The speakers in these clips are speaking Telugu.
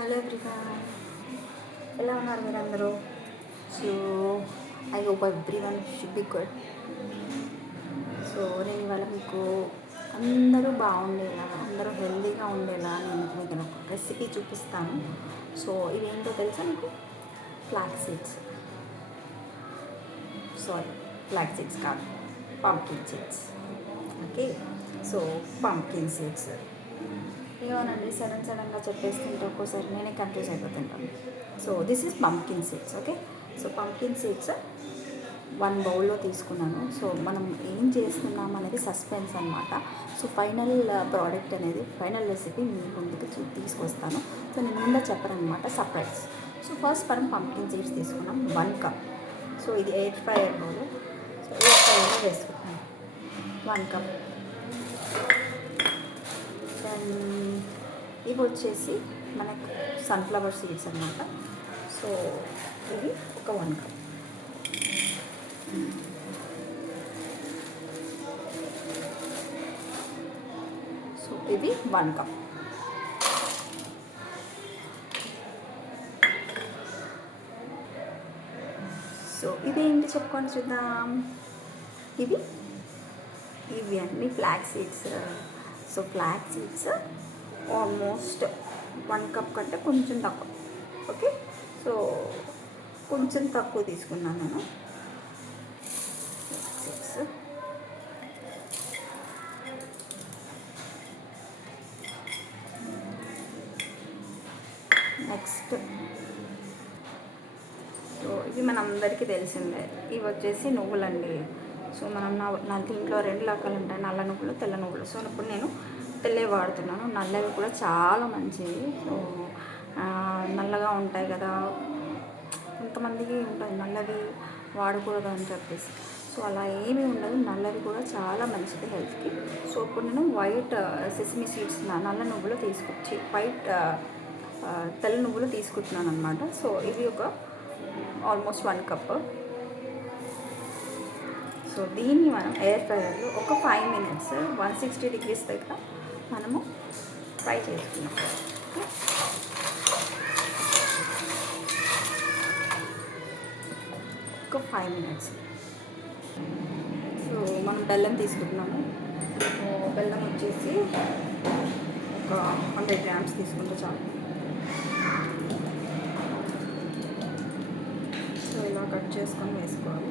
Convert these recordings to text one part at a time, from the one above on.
హలో ఎవ్రీవన్, ఎలా ఉన్నారు మీరందరూ? So I hope everyone should be good. So నేను ఇవాళ మీకు అందరూ బాగుండేలా, అందరూ హెల్తీగా ఉండేలా నేను మీకు ఒక రెసిపీ చూపిస్తాను. సో ఇవేంటో తెలుసా మీకు? Flax seeds. ఫ్లాక్స్ సీడ్స్ కాదు, pumpkin seeds. Okay, so pumpkin seeds ఏమోనండి, సడన్గా చెప్పేస్తుంటే ఒక్కోసారి నేనే కన్ఫ్యూజ్ అయిపోతుంటాను. So this is pumpkin seeds. Okay, so pumpkin seeds 1 బౌల్లో తీసుకున్నాను. సో మనం ఏం చేస్తున్నాం అనేది సస్పెన్స్ అనమాట. సో ఫైనల్ ప్రోడక్ట్ అనేది, ఫైనల్ రెసిపీ మీ ముందుకు తీసుకొస్తాను. సో నేను ముందే చెప్పను అనమాట, సర్ప్రైజ్. సో ఫస్ట్ మనం పంప్కిన్ సీడ్స్ తీసుకున్నాం 1 కప్. సో ఇది air fryer bowl. So air ఫ్రైయర్లో వేసుకున్నాం 1 కప్. ఇవి వచ్చేసి మనకు సన్ఫ్లవర్ సీడ్స్ అన్నమాట. సో ఇవి ఒక 1 కప్. సో ఇవి 1 కప్. సో ఇదేంటి చెప్పుకొని చూద్దాం. ఇవి అన్నీ flax seeds. So flax seeds almost 1 cup కంటే కొంచెం తక్కువ. ఓకే, సో కొంచెం తక్కువ తీసుకున్నాను నేను. నెక్స్ట్, సో ఇవి మనందరికీ తెలిసిందే. ఇవి వచ్చేసి నువ్వులండి. సో మనం నా దీంట్లో 2 రకాలు ఉంటాయి, నల్ల నువ్వులు, తెల్ల నువ్వులు. సో ఇప్పుడు నేను తెల్లవి వాడుతున్నాను. నల్లవి కూడా చాలా మంచివి. సో నల్లగా ఉంటాయి కదా, కొంతమందికి ఉంటుంది నల్లవి వాడకూడదు అని చెప్పేసి. సో అలా ఏమీ ఉండదు, నల్లవి కూడా చాలా మంచిది హెల్త్కి. సో ఇప్పుడు నేను వైట్ సెసమి సీడ్స్, నల్ల నువ్వులు తెల్ల నువ్వులు తీసుకుంటున్నాను అనమాట. సో ఇవి ఒక ఆల్మోస్ట్ 1 కప్. సో దీన్ని మనం ఎయిర్ ఫ్రైయర్లో ఒక 5 మినిట్స్ 160 degrees దగ్గర మనము ఫ్రై చేసుకున్నాం. ఒక 5 మినిట్స్. సో మనం బెల్లం తీసుకుంటున్నాము. బెల్లం వచ్చేసి ఒక 100 grams తీసుకుంటే చాలు. సో ఇలా కట్ చేసుకొని వేసుకోవాలి.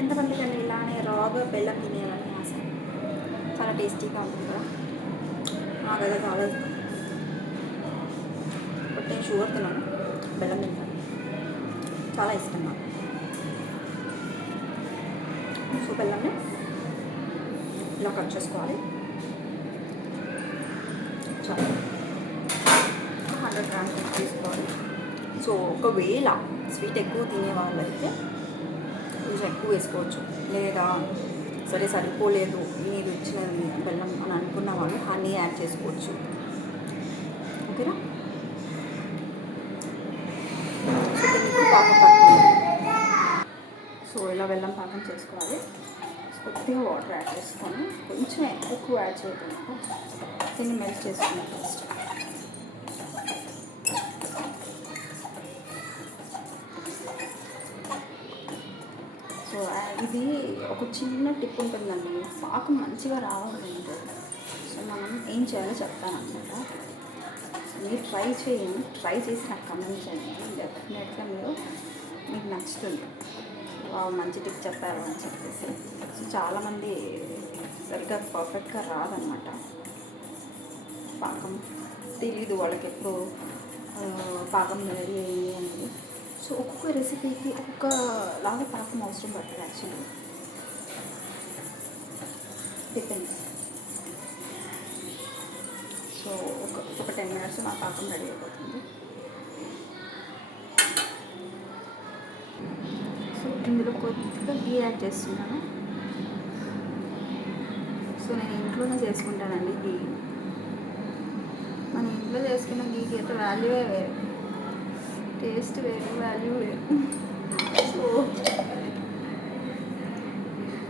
ఎంతమంది కానీ ఇలానే రాగా బెల్లం తినేయాలని ఆశ. చాలా టేస్టీగా ఉంటుంది కదా, నాకైతే చాలా ఇష్టం. బట్ నేను షుగర్ తిన్నాను, బెల్లం తింటాను, చాలా ఇష్టం నాకు. సో బెల్లంని ఇలా కట్ చేసుకోవాలి. చాలా 100 grams తీసుకోవాలి. సో ఒకవేళ స్వీట్ ఎక్కువ తినే వాళ్ళు అయితే కొంచెం ఎక్కువ వేసుకోవచ్చు, లేదా సరే సరిపోలేదు మీరు ఇచ్చినది బెల్లం అని అనుకున్న వాళ్ళు హనీ యాడ్ చేసుకోవచ్చు. ఓకేనా? సో దీనికి పాకం పడుతుంది. సో ఇలా బెల్లం పాకం చేసుకోవాలి. కొద్దిగా వాటర్ యాడ్ చేసుకొని, కొంచెం ఎక్కువ యాడ్ చేయకుండా దీన్ని మెల్ట్ చేసుకున్నాం ఫస్ట్. సో ఇది ఒక చిన్న టిప్ ఉంటుందండి, పాకం మంచిగా రావాలంటే. సో మనం ఏం చేయాలో చెప్తానమాట. మీరు ట్రై చేయండి, ట్రై చేసి నాకు కమెంట్ చేయండి. డెఫినెట్గా మీకు నచ్చుతుంది. మంచి టిప్ చెప్పారు అని చెప్పేసి. సో చాలామంది సరిగ్గా పర్ఫెక్ట్గా రాదనమాట, పాకం తెలీదు వాళ్ళకి ఎప్పుడు పాకం రెడీ అయ్యింది అనేది. సో ఒక్కొక్క రెసిపీకి ఒక్కొక్కలాగా పాకం అవసరం పడుతుంది యాక్చువల్లీ, డిపెండ్స్. సో ఒక 10 minutes మా పాకం రెడీ అయిపోతుంది. సో ఇందులో కొద్దిగా గీ యాడ్ చేస్తున్నాను. సో నేను ఇంట్లోనే చేసుకుంటానండి గీ. మన ఇంట్లో చేసుకున్న గీకి అయితే వాల్యూవే వేరు, టేస్ట్ వేరు, వాల్యూ వేరు. సో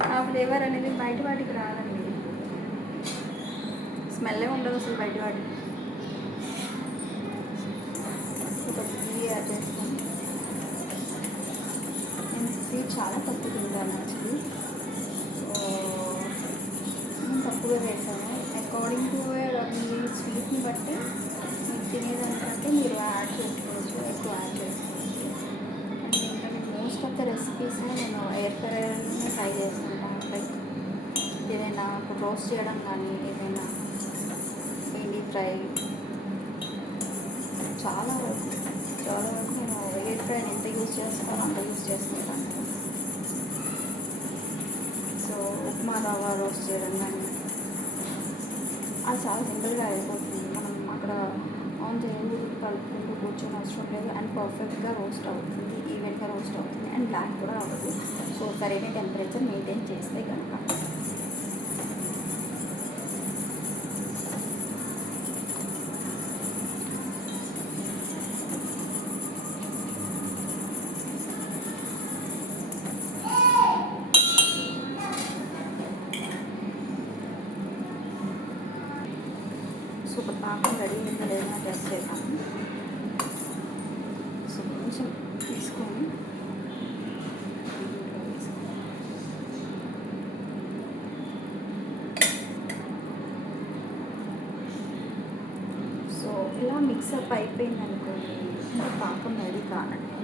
ఆ ఫ్లేవర్ అనేది బయట వాటికి రాదండి. స్మెల్లే ఉండదు అసలు బయట వాటి. గీ యాడ్ చేస్తాను. నేను స్వీట్ చాలా తక్కువ తింటాను యాక్చువల్లీ. సో నేను తక్కువగా వేసాను. అకార్డింగ్ టు మీ స్వీట్ని బట్టి మీరు తినేదానికంటే మీరు యాడ్ చేసుకోవచ్చు, ఎక్కువ యాడ్ చేసుకోవచ్చు. అండ్ ఇంకా నేను మోస్ట్ ఆఫ్ ద రెసిపీస్ నేను ఎయిర్ ఫ్రైయర్లోనే ట్రై చేస్తుంటాను. లైక్ ఏదైనా రోస్ట్ చేయడం కానీ, ఏదైనా పిండి ఫ్రై, చాలా వరకు నేను ఎయిర్ ఫ్రైని ఎంత యూజ్ చేస్తానో అంత యూజ్ చేసుకుంటాను. సో ఉప్మా రవ్వ రోస్ట్ చేయడం కానీ అది చాలా సింపుల్గా అయిపోతుంది. మనం అక్కడ ఆన్ చేయాలి, కలుపుకుంటూ కూర్చొని అవసరం లేదు. అండ్ పర్ఫెక్ట్గా రోస్ట్ అవుతుంది, ఈవెన్గా రోస్ట్ అవుతుంది. అండ్ బ్లాక్ కూడా అవ్వదు. సో సరైన టెంపరేచర్ మెయింటైన్ చేస్తే కనుక. సో పాకం రెడీ అయిందో లేదో టెస్ట్ చేద్దాము. సో కొంచెం తీసుకొని సో ఇలా మిక్సప్ అయిపోయింది అనుకోండి, ఇంకా పాకం రెడీ కానట్టు.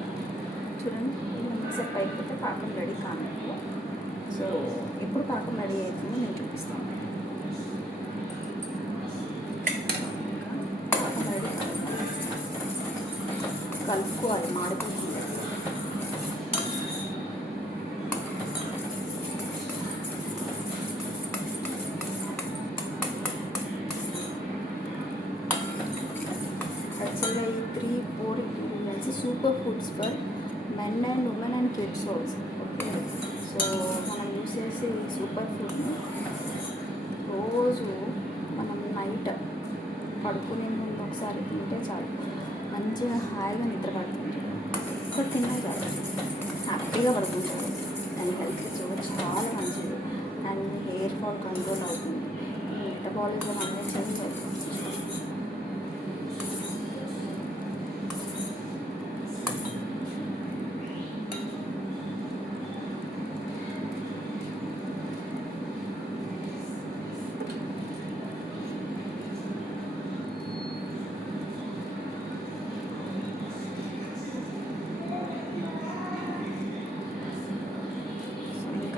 చూడండి, ఇలా మిక్సప్ అయిపోతే పాకం రెడీ కానట్టు. సో ఎప్పుడు పాకం రెడీ అవుతుందో నేను చూపిస్తాను. కలుపుకోవాలి, మాడిపోతుంది. యాక్చువల్గా ఈ 3-4 ingredients super foods for men and women and kids also. Okay, so మనం యూస్ చేసే ఈ సూపర్ ఫుడ్ని రోజు మనం నైట్ పడుకునే ముందు ఒకసారి తింటే చాలు, మంచిగా హాయిగా నిద్ర పడుతుంది. ఇక్కడ తిన్నా చాలు, హ్యాపీగా పడుకుంటారు. దాని హెల్త్ చాలా మంచిది. అండ్ హెయిర్ ఫాల్ కంట్రోల్ అవుతుంది, మెటబాలిజం అనేది చేంజ్ అవుతుంది.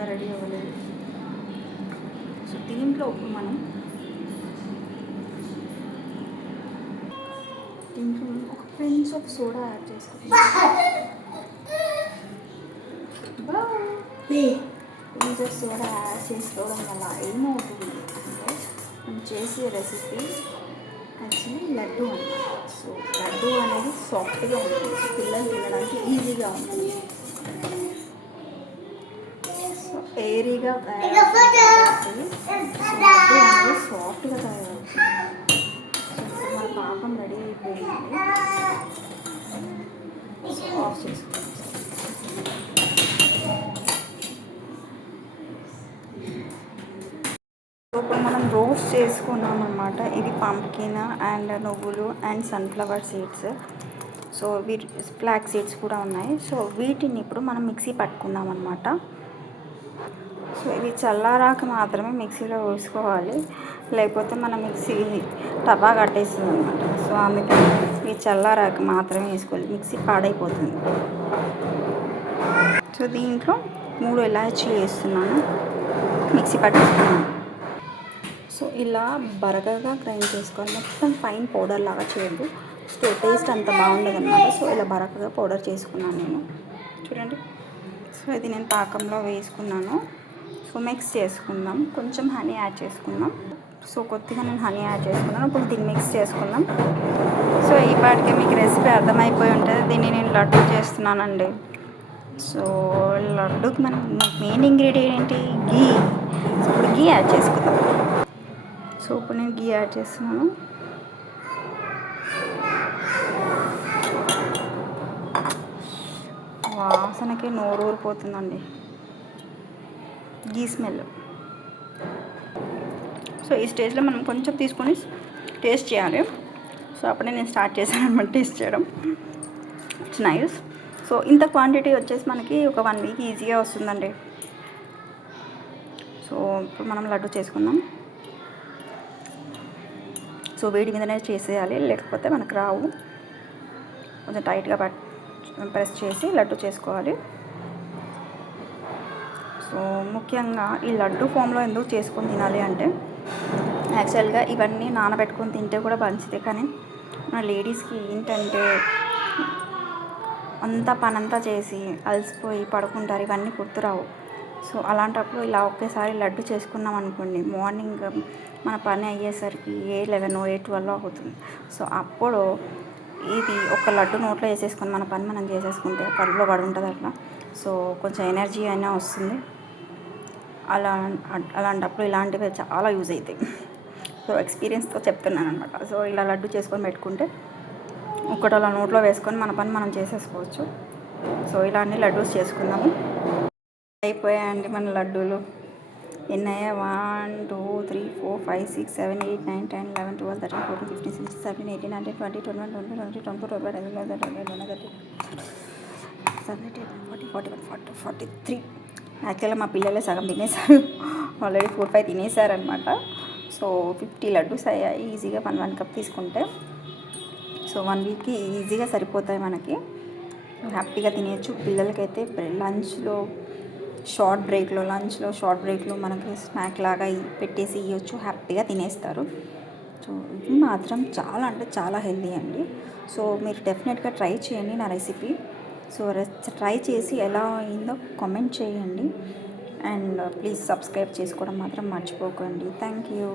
రెడీ అవ్వలేదు. సో దీంట్లో మనం ఒక పించ్ ఆఫ్ సోడా యాడ్ చేసుకుంటాం. పించ్ ఆఫ్ సోడా యాడ్ చేసుకోవడం వల్ల ఏమవుతుంది అంటే, మనం చేసే రెసిపీ యాక్చువల్లీ లడ్డు అన్నమాట. సో లడ్డు అనేది సాఫ్ట్గా ఉంటుంది, పిల్లలు తినడానికి ఈజీగా ఉంటుంది, ఎయిరీగా తయారవుతుంది, సాఫ్ట్గా తయారవుతుంది. సో మన పాకం రెడీ అయిపోయింది. ఆఫ్ చేసుకోవాలి. ఇప్పుడు మనం రోస్ట్ చేసుకున్నాం అన్నమాట. ఇది పంప్కిన్ అండ్ నువ్వులు and sunflower seeds. So flax seeds కూడా ఉన్నాయి. సో వీటిని ఇప్పుడు మనం మిక్సీ పట్టుకుందాం అన్నమాట. సో ఇవి చల్లారాక మాత్రమే మిక్సీలో వేసుకోవాలి, లేకపోతే మన మిక్సీ టబా కట్టేస్తుంది అనమాట. సో అందుకని ఇవి చల్లారాక మాత్రమే వేసుకోవాలి, మిక్సీ పాడైపోతుంది. సో దీంట్లో 3 ఇలాచీలు వేస్తున్నాను, మిక్సీ పట్టేస్తున్నాను. సో ఇలా బరకగా గ్రైండ్ చేసుకోవాలి, మొత్తం ఫైన్ పౌడర్ లాగా చేయద్దు. సో టేస్ట్ అంత బాగుండదు అన్నమాట. సో ఇలా బరకగా పౌడర్ చేసుకున్నాను నేను, చూడండి. సో ఇది నేను పాకంలో వేసుకున్నాను. సో మిక్స్ చేసుకుందాం, కొంచెం హనీ యాడ్ చేసుకుందాం. సో కొద్దిగా నేను హనీ యాడ్ చేసుకున్నాను. ఇప్పుడు దీన్ని మిక్స్ చేసుకుందాం. సో ఈ పాటికి మీకు రెసిపీ అర్థమైపోయి ఉంటుంది. దీన్ని నేను లడ్డు చేస్తున్నానండి. సో లడ్డుకి మనం మెయిన్ ఇంగ్రీడియంట్ ఏంటి? గీ. సో ఇప్పుడు గీ యాడ్ చేసుకుందాం. సో ఇప్పుడు నేను గీ యాడ్ చేస్తున్నాను. వాసనకి నోరు ఊరిపోతుందండి, గీ స్మెల్. సో ఈ స్టేజ్లో మనం కొంచెం తీసుకొని టేస్ట్ చేయాలి. సో అప్పుడే నేను స్టార్ట్ చేశాను అనమాట టేస్ట్ చేయడం. It's nice. సో ఇంత క్వాంటిటీ వచ్చేసి మనకి ఒక 1 వీక్ ఈజీగా వస్తుందండి. సో ఇప్పుడు మనం లడ్డు చేసుకుందాం. సో వేడి మీదనే చేసేయాలి, లేకపోతే మనకు రావు. కొంచెం టైట్గా ప్రెస్ చేసి లడ్డు చేసుకోవాలి. సో ముఖ్యంగా ఈ లడ్డు ఫామ్లో ఎందుకు చేసుకొని తినాలి అంటే, యాక్చువల్గా ఇవన్నీ నానబెట్టుకొని తింటే కూడా మంచిదే, కానీ మన లేడీస్కి ఏంటంటే అంతా పనంతా చేసి అలసిపోయి పడుకుంటారు, ఇవన్నీ గుర్తురావు. సో అలాంటప్పుడు ఇలా ఒకేసారి లడ్డు చేసుకున్నాం అనుకోండి, మార్నింగ్ మన పని అయ్యేసరికి 11 12 అవుతుంది. సో అప్పుడు ఇది ఒక లడ్డు నోట్లో వేసేసుకొని మన పని మనం చేసేసుకుంటే కడుపులో పడి ఉంటుంది అట్లా. సో కొంచెం ఎనర్జీ అయినా వస్తుంది. అలాంటప్పుడు ఇలాంటివి చాలా యూజ్ అవుతాయి. సో ఎక్స్పీరియన్స్తో చెప్తున్నాను అనమాట. సో ఇలా లడ్డు చేసుకొని పెట్టుకుంటే ఒకటి అలా నోట్లో వేసుకొని మన పని మనం చేసేసుకోవచ్చు. సో ఇలా అన్ని లడ్డూస్ చేసుకుందాము. అయిపోయాయండి మన లడ్డూలు. ఎన్నయ్యా? 1 2 3 4 5 6 7 8 9 10 11 12 13 14 15 16 17 18 19 20 21 22 23 24 25 26 27 28 41 43. యాక్చువల్గా మా పిల్లలే సగం తినేసారు, ఆల్రెడీ 4 5 తినేసారనమాట. సో 50 లడ్డూస్ అయ్యాయి ఈజీగా 1 కప్ తీసుకుంటే. సో 1 వీక్కి ఈజీగా సరిపోతాయి మనకి, హ్యాపీగా తినేయచ్చు. పిల్లలకైతే లంచ్లో షార్ట్ బ్రేక్లో మనకి స్నాక్ లాగా పెట్టేసి ఇవ్వచ్చు, హ్యాపీగా తినేస్తారు. సో ఇవి మాత్రం చాలా అంటే చాలా హెల్దీ అండి. సో మీరు డెఫినెట్గా ట్రై చేయండి నా రెసిపీ. సో ట్రై చేసి ఎలా అయిందో కామెంట్ చేయండి. అండ్ ప్లీజ్ సబ్స్క్రైబ్ చేసుకోవడం మాత్రం మర్చిపోకండి. Thank you.